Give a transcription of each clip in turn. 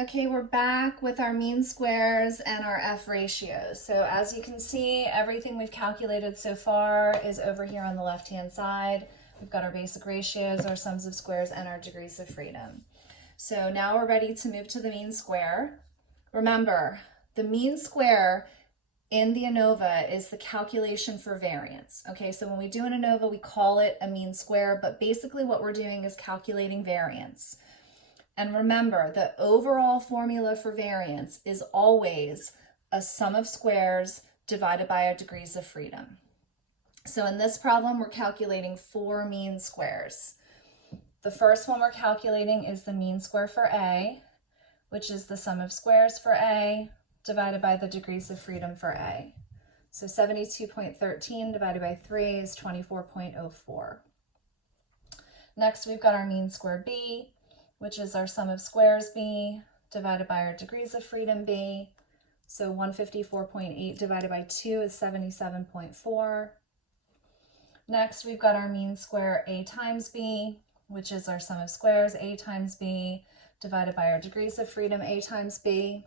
Okay, we're back with our mean squares and our F ratios. So as you can see, everything we've calculated so far is over here on the left-hand side. We've got our basic ratios, our sums of squares, and our degrees of freedom. So now we're ready to move to the mean square. Remember, the mean square in the ANOVA is the calculation for variance. Okay, so when we do an ANOVA, we call it a mean square, but basically what we're doing is calculating variance. And remember, the overall formula for variance is always a sum of squares divided by our degrees of freedom. So in this problem, we're calculating 4 mean squares. The first one we're calculating is the mean square for A, which is the sum of squares for A divided by the degrees of freedom for A. So 72.13 divided by 3 is 24.04. Next, we've got our mean square B, which is our sum of squares B divided by our degrees of freedom B. So 154.8 divided by 2 is 77.4. Next, we've got our mean square A times B, which is our sum of squares A times B divided by our degrees of freedom A times B.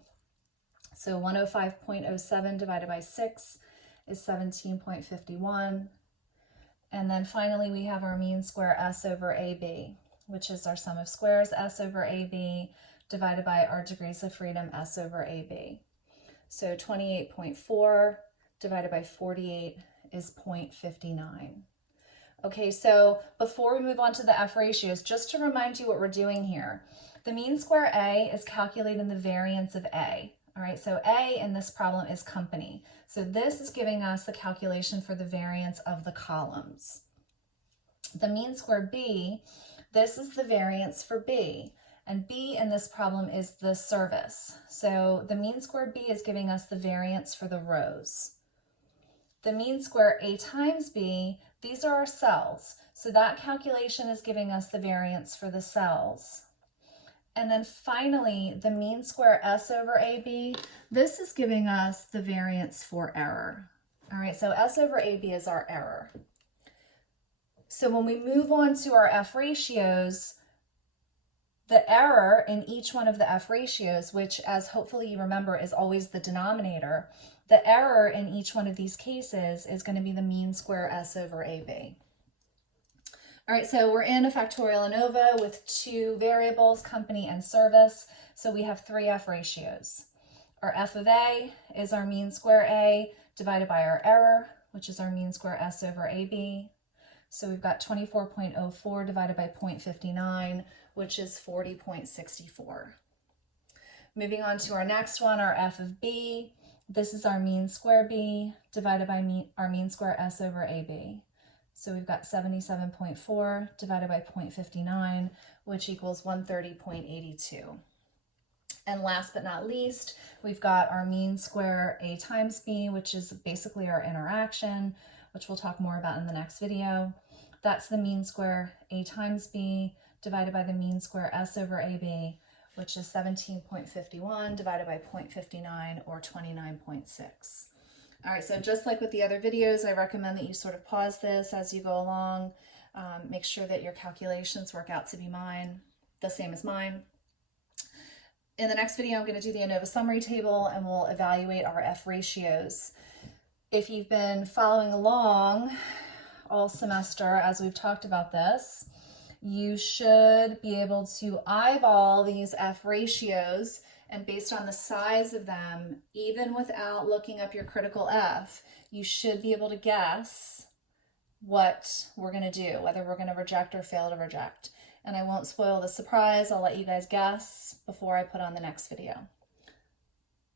So 105.07 divided by 6 is 17.51. And then finally, we have our mean square S over AB, which is our sum of squares S over AB divided by our degrees of freedom S over AB. So 28.4 divided by 48 is 0.59. Okay, so before we move on to the F ratios, just to remind you what we're doing here, the mean square A is calculating the variance of A. All right, so A in this problem is company. So this is giving us the calculation for the variance of the columns. The mean square B, this is the variance for B, and B in this problem is the service. So the mean square B is giving us the variance for the rows. The mean square A times B, these are our cells. So that calculation is giving us the variance for the cells. And then finally, the mean square S over AB, this is giving us the variance for error. All right, so S over AB is our error. So when we move on to our F ratios, the error in each one of the F ratios, which as hopefully you remember is always the denominator, the error in each one of these cases is going to be the mean square S over AB. All right, so we're in a factorial ANOVA with 2 variables, company and service. So we have 3 F ratios. Our F of A is our mean square A divided by our error, which is our mean square S over AB. So we've got 24.04 divided by 0.59, which is 40.64. Moving on to our next one, our F of B. This is our mean square B divided by our mean square S over AB. So we've got 77.4 divided by 0.59, which equals 130.82. And last but not least, we've got our mean square A times B, which is basically our interaction, which we'll talk more about in the next video. That's the mean square A times B divided by the mean square S over AB, which is 17.51 divided by 0.59, or 29.6. All right, so just like with the other videos, I recommend that you sort of pause this as you go along. Make sure that your calculations work out to be the same as mine. In the next video, I'm going to do the ANOVA summary table and we'll evaluate our F ratios. If you've been following along all semester as we've talked about this, you should be able to eyeball these F ratios, and based on the size of them, even without looking up your critical F, you should be able to guess what we're going to do, whether we're going to reject or fail to reject. And I won't spoil the surprise. I'll let you guys guess before I put on the next video.